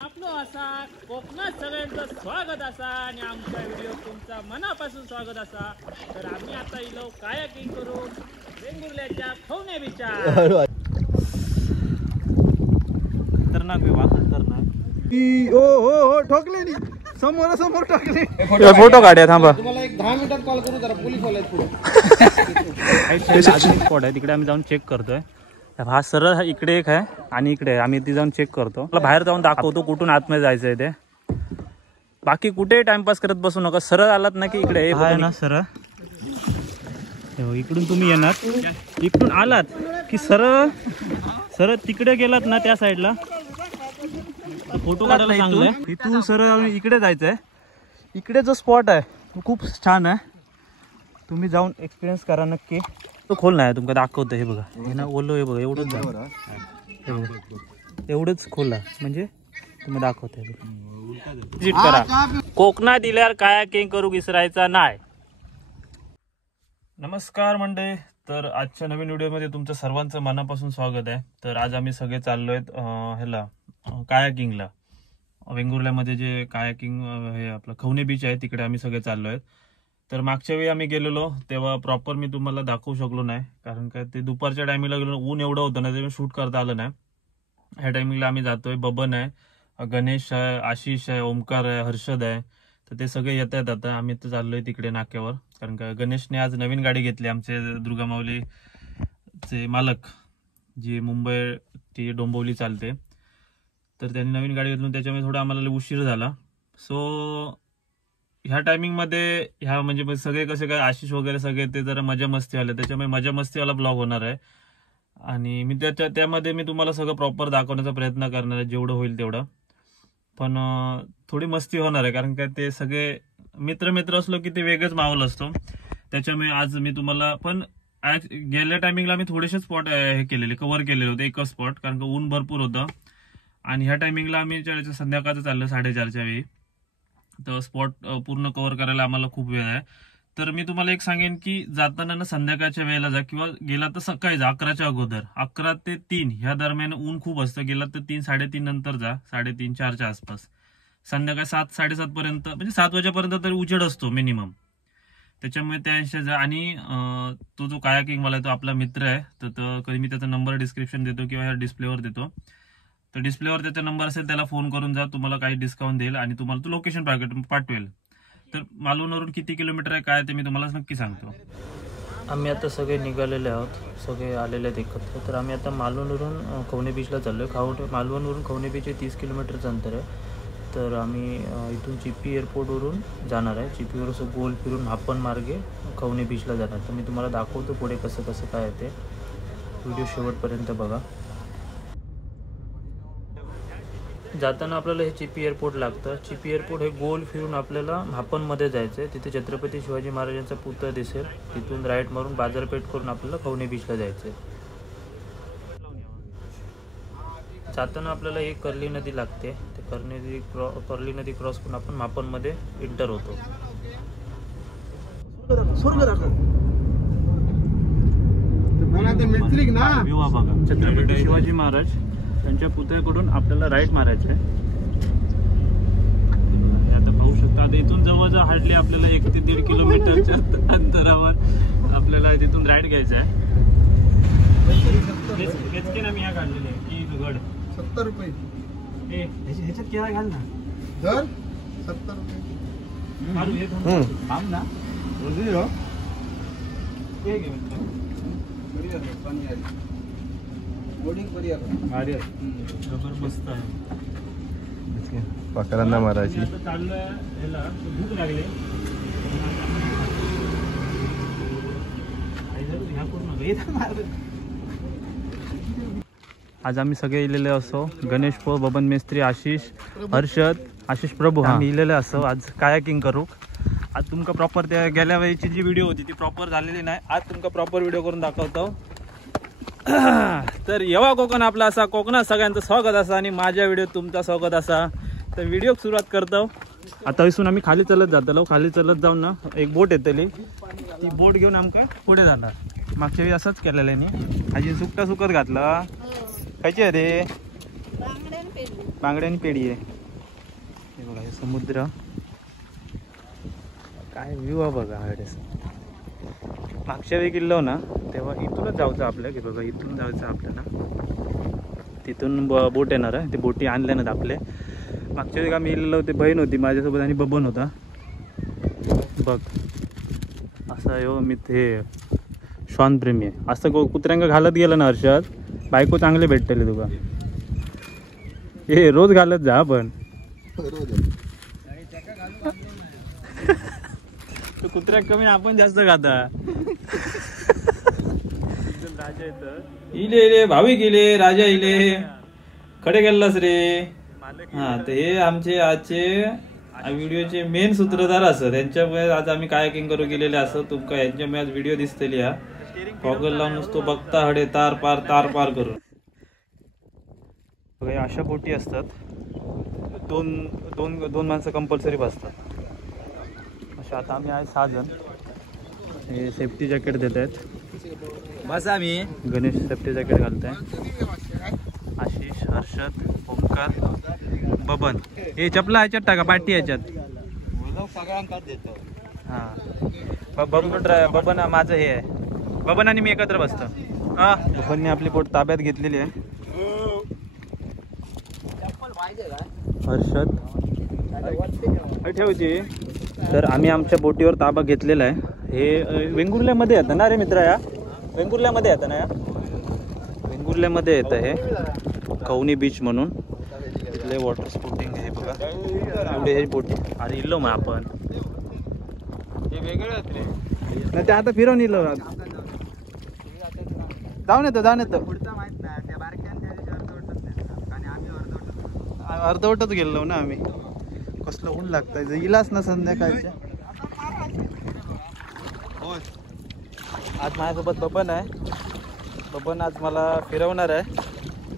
आपलो असा कोकणात सगळ्यांचं स्वागत असा आणि आमच्या व्हिडिओ तुमचा मनापासून स्वागत असा। तर आम्ही आता इलो कायाकिंग करून वेंगुर्ल्याच्या खवणे बीचवर। खतरनाक विवाह खतरनाक। ओ हो हो ठोकले नी समोर समोर टाकले। फोटो काढ्या थांबा। तुम्हाला एक 10 मिनिटात कॉल करू जरा पोलीस वाले पुढे। स्पॉट आहे तिकडे आम्ही जाऊन चेक करतोय। हा सरळ इकडे एक आहे आणि इकडे आम्ही ती जाऊन चेक करतो। मला बाहेर जाऊन दाखवतो कुठून आतमध्ये जायचंय ते। बाकी कुठे टाइमपास करत बसू नका, सरळ आलात ना की इकडे आहे ना सरळ। इकडून तुम्ही येणार, इकडून आलात की सरळ सरळ तिकडे गेलात ना त्या साईडला फोटो काढायला सांगलंय। इथून सरळ इकडे जायचंय। इकडे जो स्पॉट आहे तो खूप छान आहे, तुम्ही जाऊन एक्सपिरियन्स करा नक्की। तो खोल नाही तुमका दाखवतो, हे बघा हे ना ओलो, हे बघा एवढंच एवढंच खोला म्हणजे तुम्ही दाखवतो। विजिट करा कोकणात दिल्यावर कायाकिंग करू विसरायचा नाही। नमस्कार मंडळी, तर आजच्या नवीन व्हिडिओमध्ये तुमचं सर्वांचं मनापासून स्वागत आहे। तर आज आम्ही सगळे चाललोय ह्याला कायाकिंगला। वेंगुर्ल्यामध्ये जे कायाकिंग हे आपलं खवणे बीच आहे तिकडे आम्ही सगळे चाललोय। तर मागच्या वेळी आम्ही गेलेलो तेव्हा प्रॉपर मी तुम्हाला दाखवू शकलो नाही, कारण काय ते दुपारच्या टायमिंगला गेलो, ऊन एवढं होतं ना ते शूट करता आलं नाही। ह्या टायमिंगला आम्ही जातोय, बबन आहे, गणेश आहे, आशिष आहे, ओमकार आहे, हर्षद आहे, तर ते सगळे येत आहेत। आता आम्ही तर चाललोय तिकडे नाक्यावर, कारण का गणेशने आज नवीन गाडी घेतली। आमचे दुर्गामाऊलीचे मालक जी मुंबई ती डोंबिवली चालते, तर त्यांनी नवीन गाडी घेतली, त्याच्यामुळे थोडा आम्हाला उशीर झाला। सो ह्या टायमिंग मध्ये ह्या म्हणजे सगळे कसे काय आशिष वगैरे सगळे ते जरा मजा मस्ती आले, त्याच्यामुळे मजा मस्तीवाला ब्लॉग होणार आहे। आणि मी त्यामध्ये मी तुम्हाला सगळं प्रॉपर दाखवण्याचा प्रयत्न करणार आहे जेवढं होईल तेवढं, पण थोडी मस्ती होणार आहे, कारण काय ते सगळे मित्र असलो की ते वेगळंच माहोल असतो। त्याच्यामुळे आज मी तुम्हाला पण आज गेल्या टायमिंगला मी थोडेसे स्पॉट हे केलेले कव्हर केलेले होते, एकच स्पॉट, कारण का ऊन भरपूर होतं। आणि ह्या टायमिंगला आम्ही संध्याकाळचं चाललं 4:30च्या वेळी, तर स्पॉट पूर्ण कव्हर करायला आम्हाला खूप वेळ आहे। तर मी तुम्हाला एक सांगेन की जाताना ना संध्याकाळच्या वेळेला जा, किंवा गेला तर सकाळी जा 11च्या अगोदर। 11 ते 3 ह्या दरम्यान ऊन खूप असतं, गेला तर 3 साडेतीन नंतर जा, 3:30 4च्या आसपास। संध्याकाळी 7 साडेसात पर्यंत म्हणजे 7 वाजेपर्यंत तरी उजेड असतो मिनिमम, त्याच्यामुळे त्या हिशोबाने जा। आणि तो जो कायाकिंग वाला तो आपला मित्र आहे, तर कधी मी त्याचा नंबर डिस्क्रिप्शन देतो किंवा ह्या डिस्प्लेवर देतो, तर डिस्प्लेवर त्याचा नंबर असेल त्याला फोन करून जा, तुम्हाला काही डिस्काउंट देईल आणि तुम्हाला तो लोकेशन पाठवेल। तर मालवणवरून किती किलोमीटर आहे काय ते मी तुम्हाला नक्की सांगतो। आम्ही आता सगळे निघालेले आहोत, सगळे आलेले आहेत एकत्र। तर आम्ही आता मालवणवरून खवणे बीचला चाललोय। मालवणवरून खवणे बीच 30 किलोमीटरचं अंतर आहे। तर आम्ही इथून चिपी एअरपोर्टवरून जाणार आहे, चिपीवर असं गोल फिरून हापण मार्गे खवणे बीचला जाणार। तर मी तुम्हाला दाखवतो पुढे कसं कसं काय आहे ते, व्हिडिओ शेवटपर्यंत बघा। जाताना आपल्याला हे चिपी एअरपोर्ट लागतं। चिपी एअरपोर्ट हे गोल फिरून आपल्याला हापणमध्ये जायचं आहे, तिथे छत्रपती शिवाजी महाराजांचा पुतळा दिसेल, तिथून राईट मारून बाजारपेठ करून आपल्याला खवणे बीचला जायचं आहे। जाताना आपल्याला एक कर्ली नदी लागते, ते कर्ली नदी क्रॉस करून आपण हापणमध्ये एंटर होतो। छत्रपती शिवाजी महाराज त्यांच्या पुतळ्याकडून आपल्याला राईट मारायचं आहे। आता पाहू शकता, आता इथून जवळजवळ हार्डली आपल्याला 1 ते 1.5 किलोमीटरच्या अंतरावर आपल्याला तिथून राईट घ्यायचं आहे। मी या काढलेले की गड 70 रुपये ह्याच्यात केळा घाल ना, दर 70 रुपये थांब ना रोजी हो हे घे जबरदस्त आहे, पाकरांना मारायची। चाललोय ह्याला, भूक लागली आज आम्ही सगळे इलेले असो, गणेश पो, बबन मेस्त्री, आशिष, हर्षद, आशिष प्रभू, आम्ही इलेले असो आज कायाकिंग करू। आज तुमका प्रॉपर त्या गेल्या वेळीची जी व्हिडिओ होती ती प्रॉपर झालेली नाही, आज तुमका प्रॉपर व्हिडिओ करून दाखवतो। तर येवा कोकण आपला असा, कोकणात सगळ्यांचं स्वागत असा आणि माझ्या व्हिडिओत तुमचा स्वागत असा। तर व्हिडिओ सुरुवात करतो। आता इथून आम्ही खाली चलत जातलो, खाली चलत जाऊन ना एक बोट येतली, ती बोट घेऊन आमका पुढे जाणार। मागच्या वेळी असंच केलेलं आहे, आजी सुकटा सुकत घातलं, खायची आहे रे बांगड्या आणि पेढी आहे. हे बघा हे समुद्र, काय व्ह्यू आहे बघा. मागच्या वेळी गेलो ना तेव्हा इथूनच जायचं आपल्या, की बघा इथून जायचं आपल्याला, तिथून बोट येणार आहे. ते बोटी आणल्या नाहीत आपले. मागच्या वेळी आम्ही गेलेलो, ते बहीण होती माझ्यासोबत आणि बबन होता. बघ असं हो मी ते श्वानप्रेमी आहे. असं कुत्र्यांका घालत गेलं ना हर्षद, बायको चांगले भेटतले तुका. हे रोज घालत जा. पण तू कुत्र्या कमी आपण जास्त खाता. राजा येत इले रे, भावी गेले, राजा इले, खडे गेलास रे. हा तर हे आमचे आजचे व्हिडिओचे मेन सूत्रधार असत. त्यांच्यामुळे आज आम्ही कायाकिंग करू गेलेले असत. तुमका यांच्यामुळे आज व्हिडिओ दिसतली. हा गॉगल लावून नुसतो बघता हडे तार पार करून. बघा अशा बोटी असतात. दोन माणसं कंपल्सरी बसतात अशा. आता आम्ही आहे 6 जण. हे सेफ्टी जॅकेट देत आहेत. बस आम्ही गणेश सेफ्टी जॅकेट घालताय. आशिष, हर्षद, ओमकार, बबन. हे चपला ह्याच्यात टाका, पाठी ह्याच्यात. हा बबन माझं हे आहे. बबन आणि मी एकत्र बसतो. हा बबनने आपली बोट ताब्यात घेतलेली आहे. हर्षद ठेवची. तर आम्ही आमच्या बोटीवर ताबा घेतलेला आहे. हे वेंगुर्ल्यामध्ये येतं ना रे मित्र. या वेंगुर्ल्यामध्ये येतं ना, या वेंगुर्ल्यामध्ये येतं हे खवनी बीच म्हणून. तिथले वॉटर स्पोर्टिंग आहे बघा. एवढे हे बोटी. अरे इल्लो मग आपण हे वेगळं नाही ते आता फिरवून इल्लो. जाऊन येतो अर्धवटच गेलो ना आम्ही. कसलं ऊन लागतंय, इलाच ना संध्याकाळच्या. आज माझ्यासोबत बबन आहे. बबन आज मला फिरवणार आहे.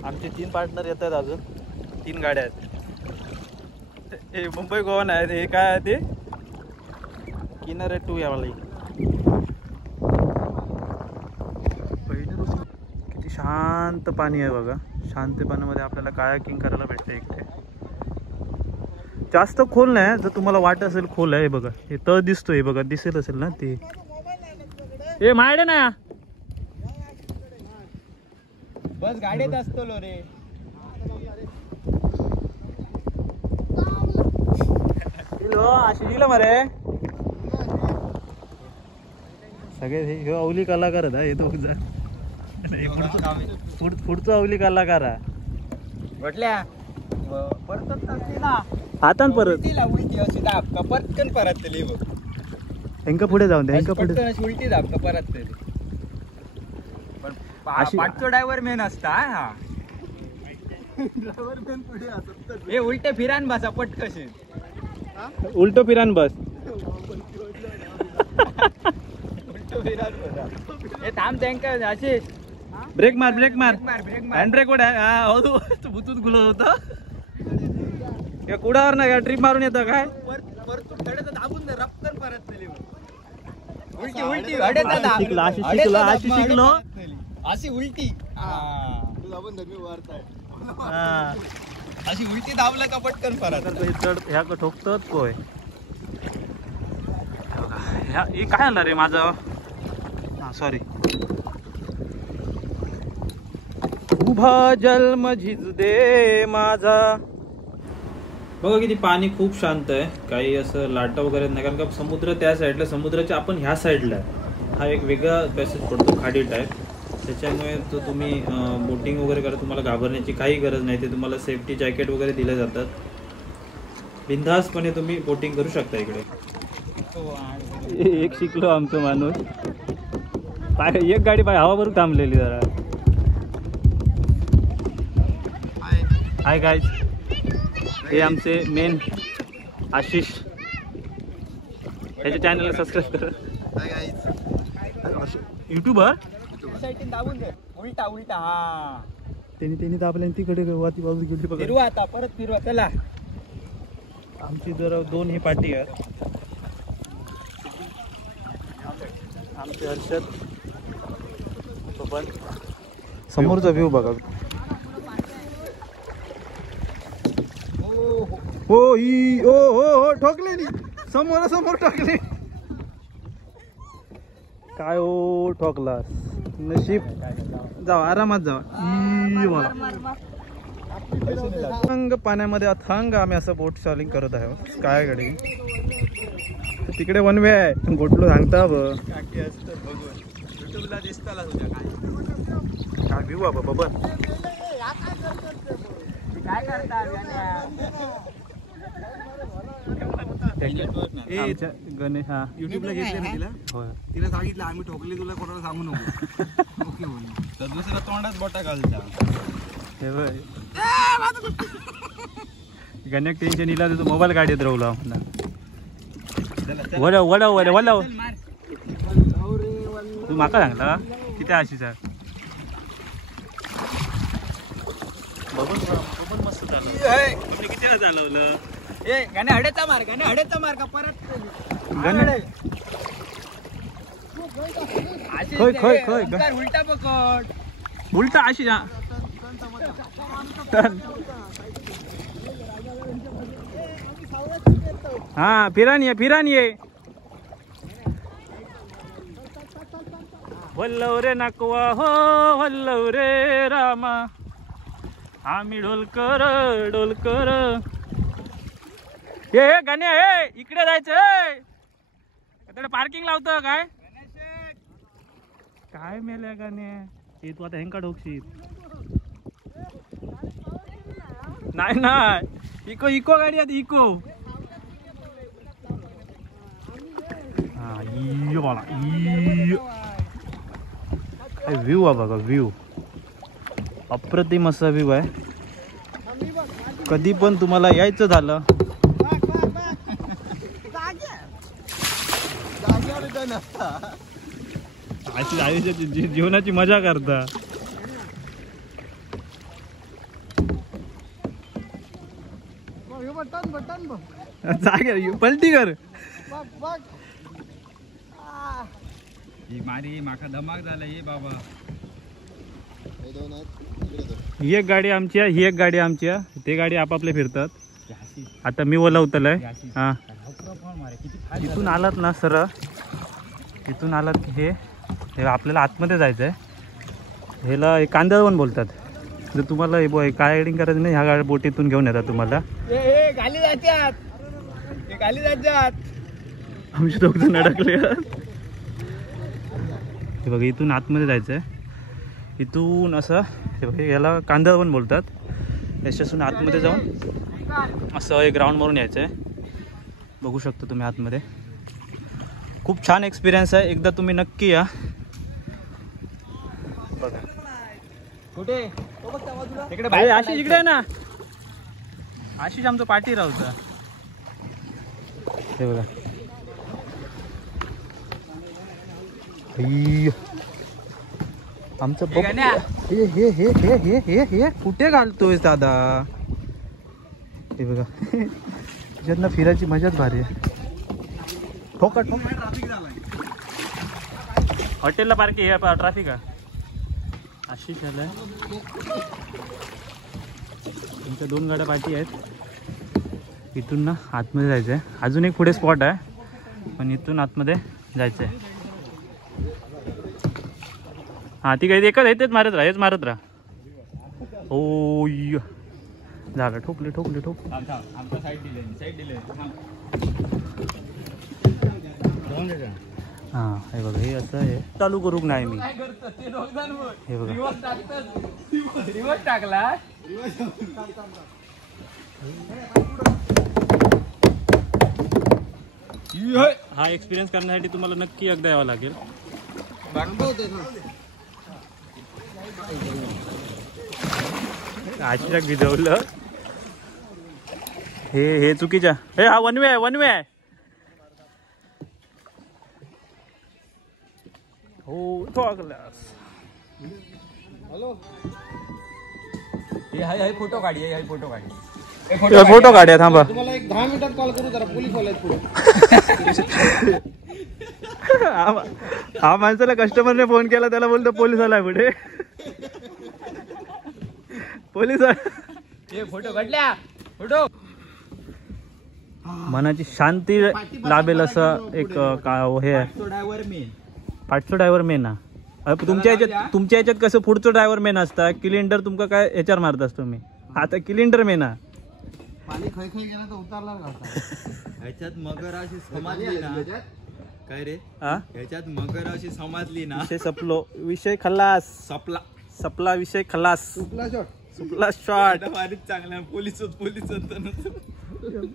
आमचे 3 पार्टनर येत आहेत. अजून 3 गाड्या आहेत. हे मुंबई गोवन आहेत. हे काय आहे ते किनारे 2 यावाली. किती शांत पाणी आहे बघा. शांत पाण्यामध्ये आपल्याला कायाकिंग करायला भेटते इकडे. जास्त खोल नाही. जर तुम्हाला वाटत असेल खोल आहे, बघा हे तळ दिसतोय. हे बघा दिसेल असेल ना ते. हे मायडे ना बस गाडीत असतो रे. दिलं मरे सगळे. हे अवली कलाकार आहे. हे तो पुढचा अवली कलाकार आहे. म्हटल्या परतच नसते ना हातान परत तिला उलटी अशी दाब का पटकन परत तली बघ. हेंका पुढे जाऊन दे. हेंका पुढे पटकन उलटी दाब का परत तली. पाठचो ड्रायव्हर मेन असता. हा ड्रायव्हर मेन पुढे असत. हे उलटे फिरान बसा पटकशी. उलटो फिरान बस. उलटो फिरान बसा. हे थांब त्यांका अशी ब्रेक मार हँड ब्रेक वर भूतून खुलं होतं. कुडावर नाही का ट्रिप मारून येतं काय. परतून धडे दाबून दे रपकन परत तली. उलटी अशी शिकलो अशी उलटी. अशी उलटी दाबलं का पटकन परत. ह्या ठोकतात कोय. हे काय आलं रे माझं. सॉरी. उभा जन्म झिजू दे माझा. बघा किती पाणी खूप शांत आहे. काही असं लाटा वगैरे नाही. कारण का समुद्र त्या साईडला, समुद्राच्या आपण ह्या साईडला आहे. हा एक वेगळा पॅसेज पडतो खाडी टाईप. त्याच्यामुळे तो तुम्ही बोटिंग वगैरे करा, तुम्हाला घाबरण्याची काही गरज नाही. ते तुम्हाला सेफ्टी जॅकेट वगैरे दिले जातात. बिनधास्तपणे तुम्ही बोटिंग करू शकता इकडे. एक शिकलो आमचं माणूस. एक गाडी पाय हवाभरून थांबलेली जरा. हाय गाईज, हे आमचे मेन आशिष. त्याच्या चॅनलला सबस्क्राईब करा. युट्यूबर दाबून दे. उलटा उलटा. हा त्यांनी दाबल्या तिकडे वाती बाजू गेली बघा. फिरवा आता परत फिरवा. चला आमची जर 2 ही पाठी आहे. आमचे हर्षद बबन. समोरचा व्ह्यू बघा. हो ई ओ हो ठोकले नी समोर ठोकले काय ओ ठोकला नशीब जाऊ आरामात जाऊ अथांग पाण्यामध्ये अथांग आम्ही असं बोट सॉलिंग करत आहोत काय गाडी तिकडे वन वे आहे गोटलो सांगता काय भिऊ बाबा बाबा काय करतात गणेश हा युट्यूबला घेतले ना तिला होय तिला सांगितलं आम्ही ठोकले तुला कोणाला सांगू नको ओके बोल तर दुसऱ्या तोंडात बोटा घालता हे बघ गणेश टेन्शन इला तुझं मोबाईल गाडीत राहला वडव तू माका सांगला किती अशी सर बघून मस्त झालं किती वेळ चालवलं ए गाणे हडेचा मार का परत खय उलटा पकड उलटा अशी हा फिरानी वल्लव रे नाकवा हो वल्लव रे रामा आम्ही डोलकर हे गाणे हे इकडे जायचं पार्किंग लावतं काय मेल्या गाणे हे तू आता हेंका ढोकशील नाही इको गाडी आहे इको हा बाळा काय व्ह्यू आहे बघा व्ह्यू अप्रतिम असा व्ह्यू आहे कधी पण तुम्हाला यायचं झालं अशी आयुष्याची जीवनाची मजा करता जागे पलटी कर मारी माका धमाक झाला ये बाबा ही एक गाडी आमची आहे ही एक गाडी आमची आहे ते गाडी आपापले फिरतात आता मी ओलावतलंय हा इथून आलात ना सर इथून आलात की हे आपल्याला आतमध्ये जायचं आहे ह्याला कांदळवन बोलतात जर तुम्हाला हे काय रायडिंग करायचं नाही ह्या गाडी बोटीतून घेऊन येतात तुम्हाला गाली जातात आमचे दोघं अडकले हे बघा इथून आतमध्ये जायचं आहे इथून असं हे बघा याला कांदळवन बोलतात याच्यासून आतमध्ये जाऊन असं एक ग्राउंड मारून यायचं आहे बघू शकता तुम्ही आतमध्ये खूप छान एक्सपिरियन्स आहे एकदा तुम्ही नक्की या बघा कुठे इकडे आशिष इकडे आहे ना आशिष आमचं पाठी राहतं हे बघा आमचं हे हे हे हे हे हे हे कुठे घालतोय दादा हे बघा त्याच्यातनं फिरायची मजाच भारी आहे ठोका हॉटेलला पार्किंग आहे ट्रॅफिक आहे आशिष आलाय तुमच्या 2 गाड्या पाठी आहेत इथून ना आतमध्ये जायचं आहे अजून एक पुढे स्पॉट आहे पण इथून आतमध्ये जायचं आहे हां ती काही एकच हेच मारत राहा ओ झालं ठोकले हां हे बघा हे असं आहे चालू करूक नाही मी हे बघा टाकला हा एक्सपिरियन्स करण्यासाठी तुम्हाला नक्की एकदा यावं लागेल आशिषाक भिजवलं हे चुकीच्या हे हा वन वे आहे हो ठोकलास हॅलो हे फोटो काढी फोटो काढ्या थांबा तुम्हाला एक 10 मिनिटात कॉल करू जरा पोलीस वाले पुढे हा माणसाला कस्टमरने फोन केला त्याला बोलतो पोलीस आलाय पुढे पोलीस फोटो काढल्या फोटो मनाची शांती लाभेल असं एक हे आहे. ड्रायव्हर मेन पाठचो ड्रायव्हर मेन ना तुमच्या याच्यात कसं पुढचं ड्रायव्हर मेन असता किलिंडर तुमका काय याच्यावर मारत असतो मी आता किलिंडर मेन ना पाणी खै खै गेला तर उतारला ह्याच्यात मगर अशी समाजली ना काय रे ह्याच्यात मगर अशी समाजली ना विषय सपलो विषय खलास सपला विषय खलास सुपला शॉट भारीच चांगला पोलीस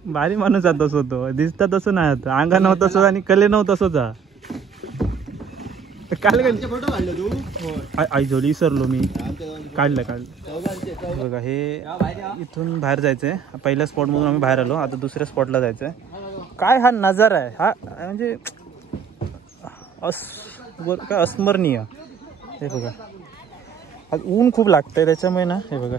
भारी माणूस आहे तसं तो दिसता तसं नाही आता अंगा नव्हतं तसं आणि कले नव्हतं तसंच काल फोटो काढले तू आई जोडी विसरलो मी काढलं बघा हे इथून बाहेर जायचंय पहिल्या स्पॉट मधून आम्ही बाहेर आलो आता दुसऱ्या स्पॉटला जायचंय काय हा नजारा आहे हा म्हणजे काय अस्मरणीय हे बघा आज ऊन खूप लागतंय त्याच्यामुळे ना हे बघा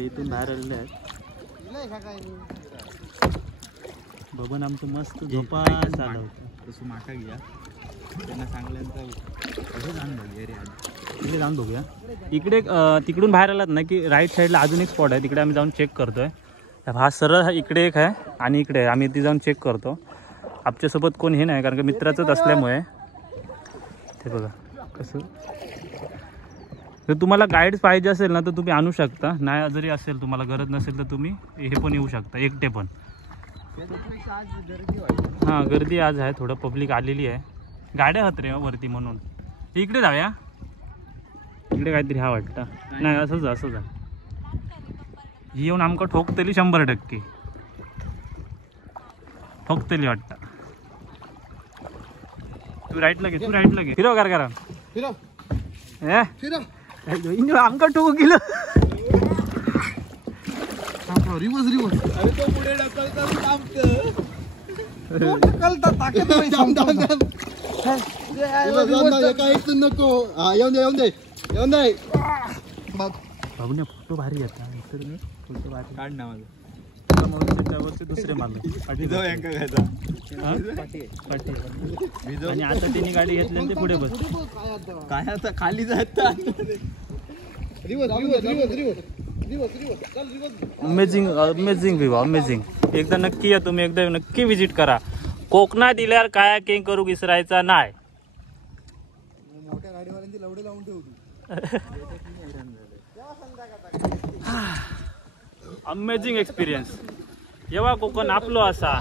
इथून बाहेर आलेले आहेत बबन आमचं मस्त झोपा चालू होतं तसं माका घ्या त्यांना चांगल्यांचा तिकडे जाऊन बघूया इकडे तिकडून बाहेर आलात ना की राईट साईडला अजून एक स्पॉट आहे तिकडे आम्ही जाऊन चेक करतोय हा सरळ इकडे एक आहे आणि इकडे आम्ही ती जाऊन चेक करतो आमच्यासोबत कोण हे नाही कारण की मित्राचंच असल्यामुळे ते बघा कसं जर तुम्हाला गाईड्स पाहिजे असेल ना तर तुम्ही आणू शकता नाही जरी असेल तुम्हाला गरज नसेल तर तुम्ही हे पण येऊ शकता एकटे पण हां गर्दी आज आहे थोडं पब्लिक आलेली आहे गाड्या आहेत रे वरती म्हणून इकडे जाऊया इकडे काहीतरी हा वाटतं नाही असंच आहे ही येऊन आमका ठोकतली 100% ठोकतली वाटतं तू राईटला घे फिरव करा आमका ठोकू गेलं रिवर्स अरे तो पुढे नको येऊन दे बाबूने फोटो भारी येतात फोटो भारी काढ ना माझं त्यावरती दुसरे मारले आणि आता त्यांनी गाडी घेतली ते पुढे बस काय आता खाली जात अमेझिंग व्ह्यू अमेझिंग एकदा नक्की या तुम्ही एकदा नक्की विजिट करा कोकणात दिल्यावर कायाकिंग करू विसरायचा नाही मोठ्या गाडीवाल्यांची लवडे लावून ठेवतो अमेझिंग एक्सपिरियन्स जेव्हा कोकण आपलो असा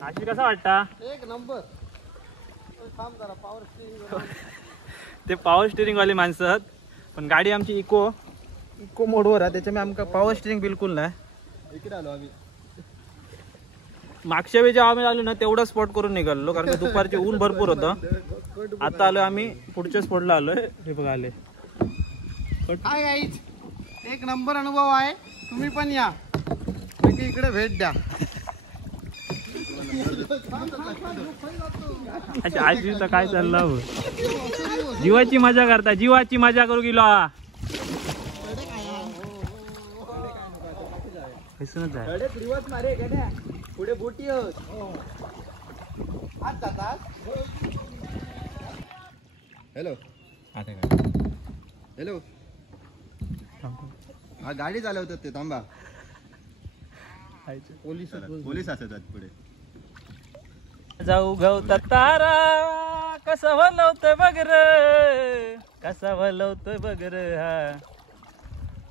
नाशिक कसा वाटता एक नंबर ते पॉवर स्टिअरिंग वाली माणसं आहेत पण गाडी आमची इको मोडवर आहे त्याच्यामुळे आमका पॉवर स्टिअरिंग बिलकुल नाही इकडे आलो आम्ही मागच्या वेळी जेव्हा आम्ही आलो ना तेवढा स्पॉट करून निघालो कारण की दुपारचे ऊन भरपूर होतं आता आलोय आम्ही पुढच्या स्पॉटला आलोय हे बघा आले हाय गाईज एक नंबर अनुभव आहे तुम्ही पण या नक्की इकडे भेट द्या आजीचा काय चाललं जीवाची मजा करता जीवाची मजा करू गेलो पुढे बोटी हॅलो हॅलो हा गाडी चालवतात ते थांबा पोलीस असतात पुढे जाऊ गवता तारा कसा वलवतोय बघ रे कसा वलवतोय बघ रे हा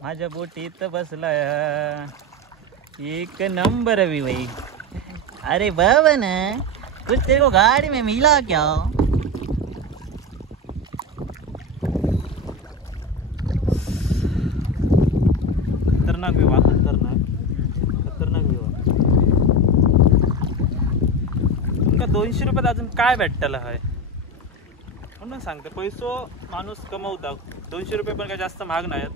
माझ्या बोटीत बसलाय हा एक नंबर भी भाई अरे बाबा ना कुछ तेरे को गाड़ी में मिला क्या खतरनाक विवाह खतरनाक विवाह तुमका 200 रुपयात अजून काय भेटलं आहे म्हणून सांगते पैसो माणूस कमवता 200 रुपये पण काय जास्त महाग नाहीत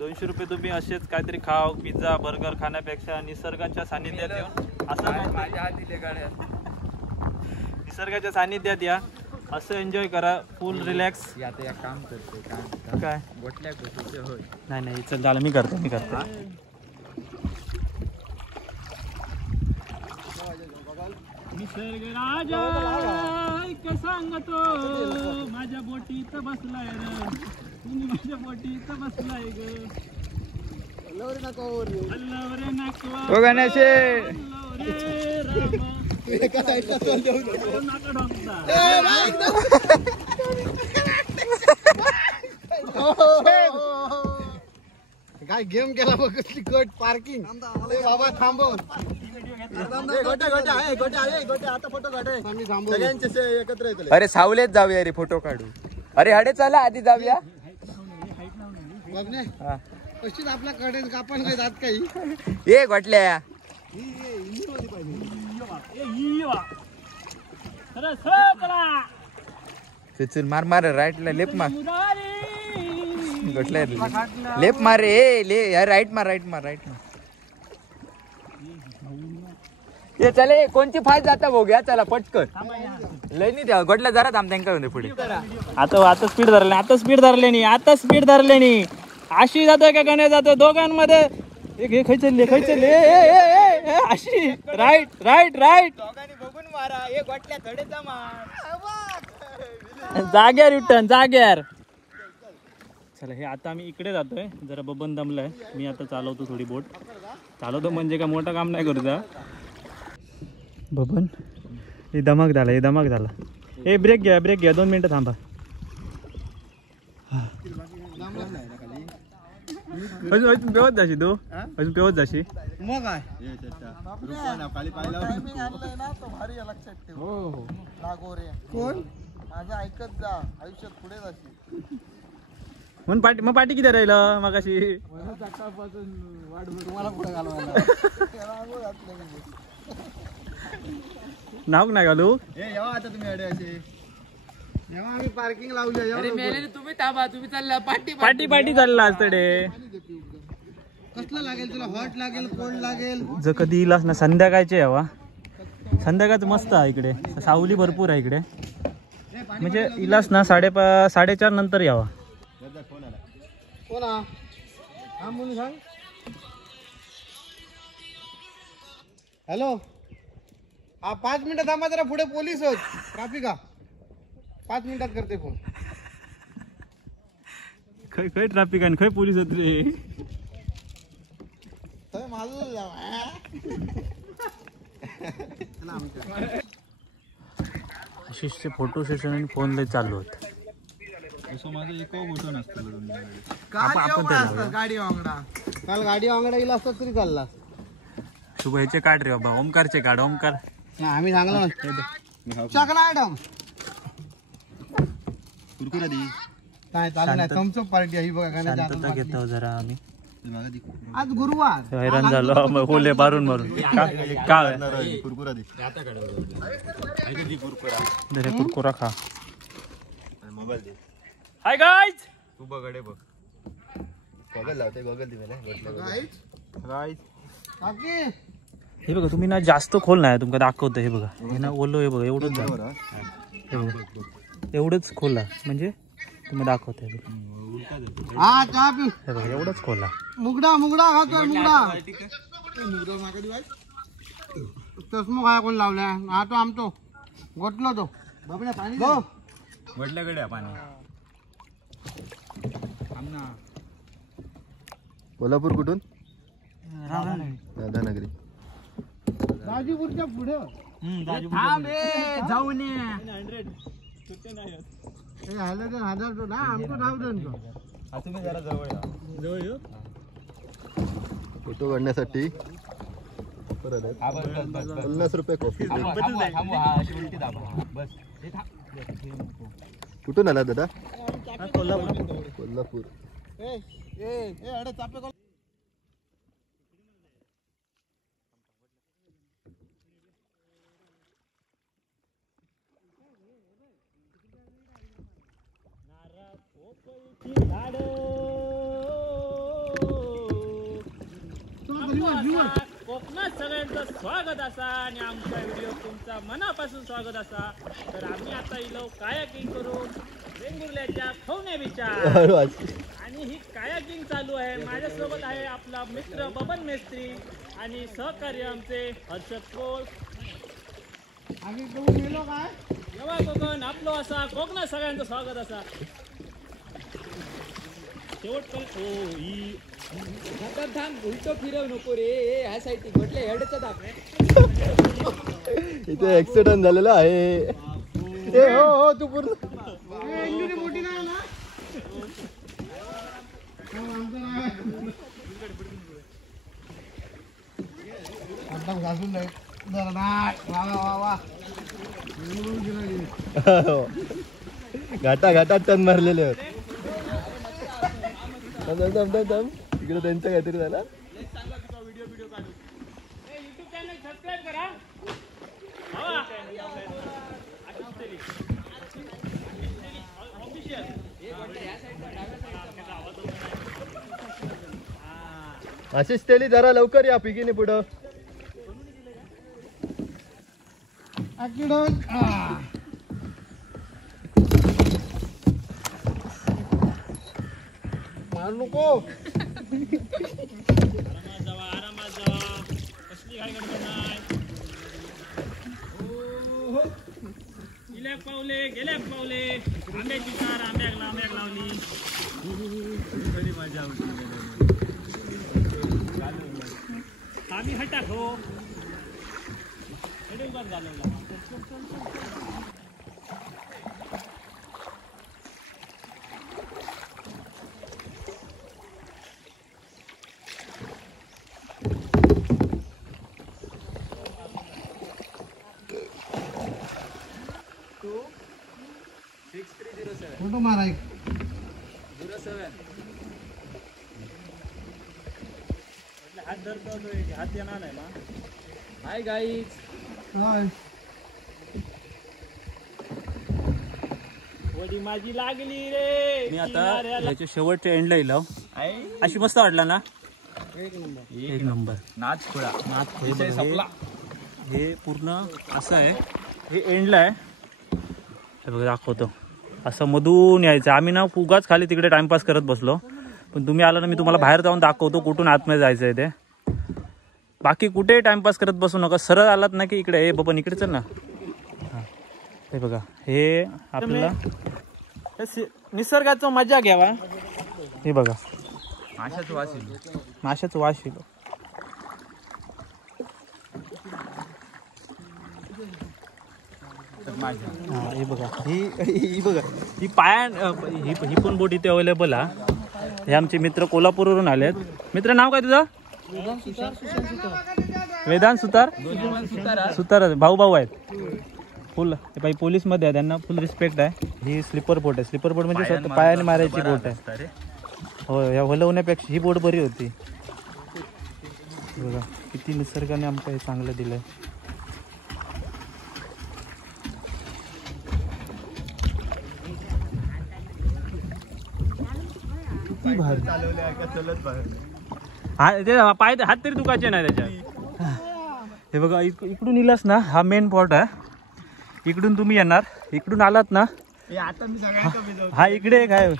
200 रुपये तुम्ही असेच काहीतरी खाव पिझ्झा बर्गर खाण्यापेक्षा निसर्गाच्या सानिध्यात येऊन असं निसर्गाच्या सानिध्यात या असं एन्जॉय करा फुल रिलॅक्स आता या काम करते काय गोटल्या गोष्टीचे होय नाही चल झालं मी करतो निसर्ग राजा ऐक सांगतो माझ्या बोटीत बसलाय रे तुम्ही माझ्या बोटीत बसलाय ग अल्लावरे नाकवा हो गणेशे अल्लावरे रामा एका साईडला चल देऊ नाका ढोकता काय गेम केला बघ कसली कट पार्किंग बाबा थांबव अरे सावलेत जाऊया रे फोटो काढू अरे हडे चला आधी जाऊया कशीच आपल्या कडे आपण काही जात काही ये गोटल्या चल मार मार राईटला लेप मार गोटल्या लेप मार रे ले राईट मार राईट मार राईट मार ये चले कोणची फास्ट जाता बघूया चला पटकन लय नाही त्या गोटल्या जरा थांब त्यांना पुढे आता स्पीड धरले आता स्पीड धरले अशी जातोय का गणेश जातोय दोघांमध्ये खै चालले अशी राईट राईट राईट बघून मारा हे गोटल्या थोडेचा मार जाग्यार रिटर्न जाग्यार चला हे आता आम्ही इकडे जातोय जरा बबन दमलाय मी आता चालवतो थोडी बोट चालवतो म्हणजे का मोठं काम नाही करूचा बबन हे दमाक झाला हे ब्रेक घ्या 2 मिनिटं थांबा अजून पेवत जाशी तू अजून पेवत जाशी मग काय खाली पाहिला कोण माझं ऐकत जा आयुष्यात पुढे जाशील म्हणून पाठी किती राहिलं मग अशी तुम्हाला पुढे घालवायला नाव नाही घालू येवा आता तुम्ही अडे असे जेव्हा आम्ही पार्किंग लावली तुम्ही थांबा तुम्ही चालला पाठी पाठी चालला असतडे कसलं लागेल तुला हॉट लागेल कोल्ड लागेल जर कधी इलास ना संध्याकाळचे यावा संध्याकाळचं मस्त आहे इकडे सावली भरपूर आहे इकडे म्हणजे इलास ना 4:30 नंतर यावा कोण हा म्हणून सांग हॅलो हा 5 मिनिटं थांबा जरा पुढे पोलीस होत ट्रॅफिक हा 5 मिनिटात करते फोन खय ट्रॅफिक आहे खय पोलीस होत रे आशिषचे फोटो सेशन आणि फोन लय चालू होत गाडी वांगडा काल गाडी वांगडा येईल असतात तरी चालला शुभ ह्याचे काढ रे बाबा ओमकारचे काढ ओमकार आम्ही सांगलो चकला मॅडम कुरकुरा दी काय चालू नाही तुमचं पार्टी ही बघा शांतता घेतो जरा आम्ही आज गुरुवार हैराण झालो होले मारून काय कुरकुरा दी कुरकुरा खा हाय गाईज तू बघडे बघ गॉगल लावते गॉगल दे मला हे बघा तुम्ही ना जास्त खोल नाही तुमका दाखवतो हे बघा हे ना ओलो हे बघा एवढंच हे बघा एवढंच खोला म्हणजे तुम्ही दाखवतो हे बघा एवढंच खोला मुगडा खातोय मुगडा चष्मा काय कोण लावलाय हा तो आमतो गोटलो तो बाबड्या पाणी वडल्याकडे पाणी कोल्हापूर कुठून राधानगरी राजीपूरच्या पुढे जाऊन तुम्ही जरा जवळ फोटो काढण्यासाठी 50 रुपये कॉफी कुठून आला दादा कोल्हापूर कोकणात सगळ्यांचं स्वागत असा आणि आमचा व्हिडिओ तुमचा मनापासून स्वागत असा तर आम्ही आता इलो कायाकिंग करून वेंगुर्ल्याच्या खवणे बीचवर आणि ही कायाकिंग चालू आहे माझ्यासोबत आहे आपला मित्र बबन मेस्त्री आणि सहकार्य आमचे हर्षद कोल कोकण आपलो असा कोकणात सगळ्यांचं स्वागत असा शेवट थांब उलटो फिरव नको रे ह्या साईड म्हटलं हेडचा दाखव इथे ऍक्सिडेंट झालेला आहे हो तू पूर्ण घाटात टन मारलेले आहेत इकडे त्यांचं काहीतरी झालं अशीच तेली जरा लवकर या पिकीने पुढं मारू नको आरामात जावा कसली काय गडबड नाही गेल्या पावले आंब्याची चार आंब्याक लावली मजा आम्ही हटाक हो घालवला फोटो मारा एक हात धरतो हात येणार नाही ना हाय गाईज हाय वडी माझी लागली रे मी आता याच्या शेवटच्या एंडला येईल अशी मस्त वाटला ना एक नंबर नाच खुळा हे पूर्ण असं आहे हे एंडला आहे हे बघा दाखवतो असं मधून यायचं आम्ही ना उगाच खाली तिकडे टाइमपास करत बसलो पण तुम्ही आला ना मी तुम्हाला बाहेर जाऊन दाखवतो कुठून आतमध्ये जायचं आहे ते बाकी कुठेही टाइमपास करत बसू नका सरळ आलात ना की इकडे हे बाबा इकडे चल ना हां हे बघा हे आपल्याला निसर्गाचं मजा घ्यावा हे बघा माशाचं वास येईल माशाचं वास येतो हे बघा ही बघा ही ही पण बोट इथे अवेलेबल आहे हे आमचे मित्र कोल्हापूरवरून आलेत मित्र नाव काय तुझं वेदांत सुतार भाऊ आहेत फुल बाई पोलीस मध्ये आहे त्यांना फुल रिस्पेक्ट आहे ही स्लीपर बोट आहे स्लीपर बोट म्हणजे स्वतः पायाने मारायची बोट आहे हो या हलवण्यापेक्षा ही बोट बरी होती बघा किती निसर्गाने आमचं हे चांगलं दिलंय पाय हात तरी दुखायचे नाही त्याच्यात हे बघा इकडून इलास ना हा मेन पॉट आहे इकडून तुम्ही येणार इकडून आलात ना हा इकडे एक आहे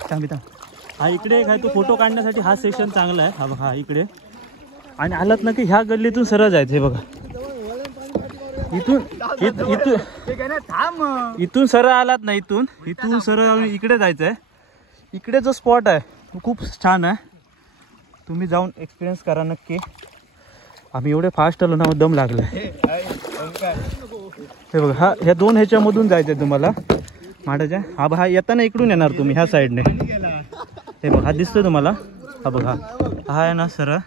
हा इकडे एक आहे तो फोटो काढण्यासाठी हा सेक्शन चांगला आहे हा बघा हा इकडे आणि आलात ना की ह्या गल्लीतून सरळ जायचं हे बघा इथून सरळ आलात ना इथून सरळ इकडे जायचं आहे इकडे जो स्पॉट आहे तो खूप छान आहे तुम्ही जाऊन एक्सपिरियन्स करा नक्की आम्ही एवढे फास्ट आलो ना दम लागलाय हे बघा हा ह्या दोन ह्याच्यामधून जायचं आहे तुम्हाला माठाच्या हा येताना इकडून येणार तुम्ही ह्या साईडने हे बघा हा दिसतोय तुम्हाला हा बघा हा आहे ना सरळ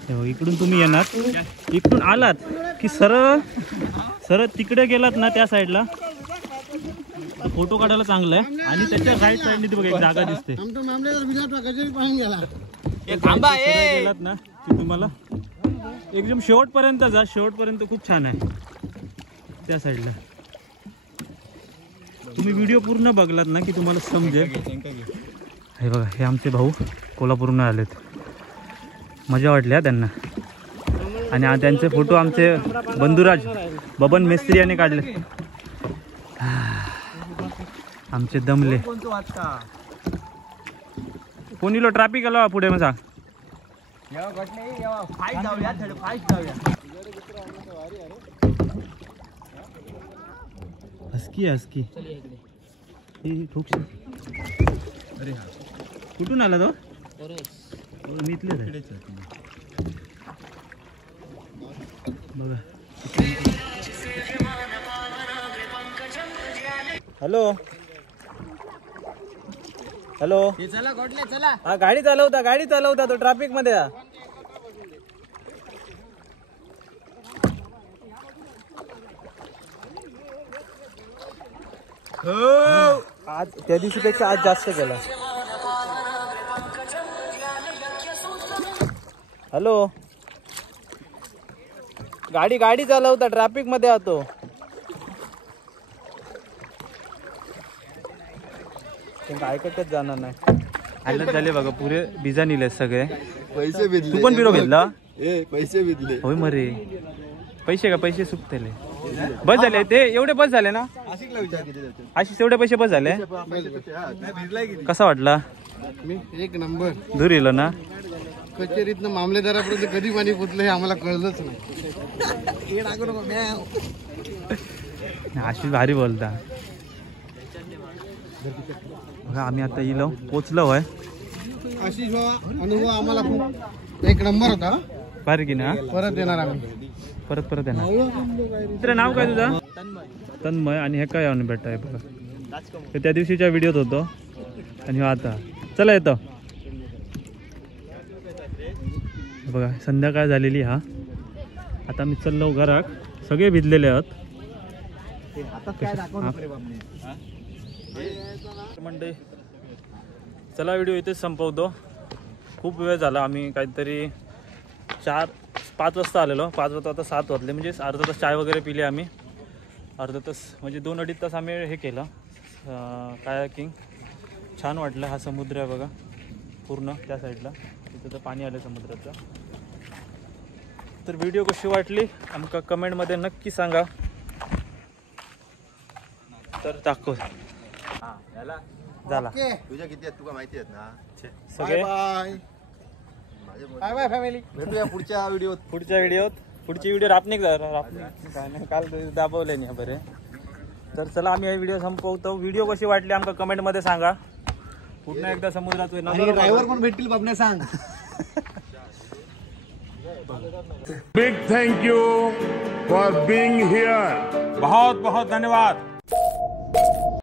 हे बघा इकडून तुम्ही येणार इकडून आलात की सरळ तिकडे गेलात ना त्या साईडला फोटो काढायला चांगला आहे आणि त्याच्या राईट साईडने ती बघा एक जागा दिसते गेलात ना की तुम्हाला एकदम शेवटपर्यंत जा शेवटपर्यंत खूप छान आहे त्या साईडला तुम्ही व्हिडिओ पूर्ण बघलात ना की तुम्हाला समजेल हे बघा हे आमचे भाऊ कोल्हापूरहून आलेत मजा वाटली हा त्यांना आणि त्यांचे फोटो आमचे बंधुराज बबन मेस्त्री यांनी काढले आमचे दमले कोणीलो ट्रॅफिक आलो पुढे मग सांग फाईट जाऊया हसकी हसकी अरे हा कुठून आला तो मी इथलेच आहे. बघा हॅलो हॅलो चला गोटले चला. हा गाडी चालवता तो ट्रॅफिक मध्ये आज त्या दिवशीपेक्षा आज जास्त केला. हॅलो गाडी चालवता ट्रॅफिक मध्ये आतो. ऐकतच जाणार नाही. हालत झाले बघा पुरे बिजा निले सगळे. पैसे भेटले. तू पण बिरो घेतला पैसे भेटले. होय मरे पैसे का पैसे सुकतेले बस झाले ते एवढे बस झाले ना. आशिष एवढे पैसे बस झाले. कसा वाटला. एक नंबर दूर येलो ना. कचेरीतनं मामलेदारापर्यंत कधी पाणी पोचलं हे आम्हाला कळलंच नाही. आशिष भारी बोलता. बघा आम्ही आता इलो पोचलो होय. आशिष बाबा अनुभव आम्हाला खूप एक नंबर होता. भारी की ना. परत येणार आम्ही. परत येणार. मित्र नाव काय तुझा. तन्मय. आणि हे काय भेट आहे बघा. हे त्या दिवशीच्या व्हिडिओत होतो आणि आता चला येतो बघा. संध्याकाळ झालेली हा. आता मी चाललो घरात. सगळे भिजलेले आहोत. मंडळी चला व्हिडिओ इथेच संपवतो. खूप वेळ झाला. आम्ही काहीतरी 4-5 वाजता आलेलो. 5 वाजता आता 7 वाजले. म्हणजे अर्धा तास चाय वगैरे पिले आम्ही. अर्धा तास म्हणजे 2-2.5 तास आम्ही हे केलं कायाकिंग. छान वाटलं. हा समुद्र आहे बघा पूर्ण त्या साईडला. तिथं तर पाणी आलं समुद्राचं. तर व्हिडिओ कशी वाटली आमका कमेंटमध्ये नक्की सांगा. तर दाखव झाला. तुझ्या किती आहेत तुका माहिती आहेत ना. सगळे बाय बाय फॅमिली. भेटूया पुढच्या व्हिडिओत. पुढची व्हिडिओ रापनिक काय नाही काल दाबवले नाही बरे. तर चला आम्ही हा व्हिडिओ संपवतो. व्हिडिओ कशी वाटली आमका कमेंटमध्ये सांगा. पुन्हा एकदा समुद्राचं ड्रायव्हर पण भेटतील बाबने सांग. Big thank you for being here. बहुत बहुत धन्यवाद.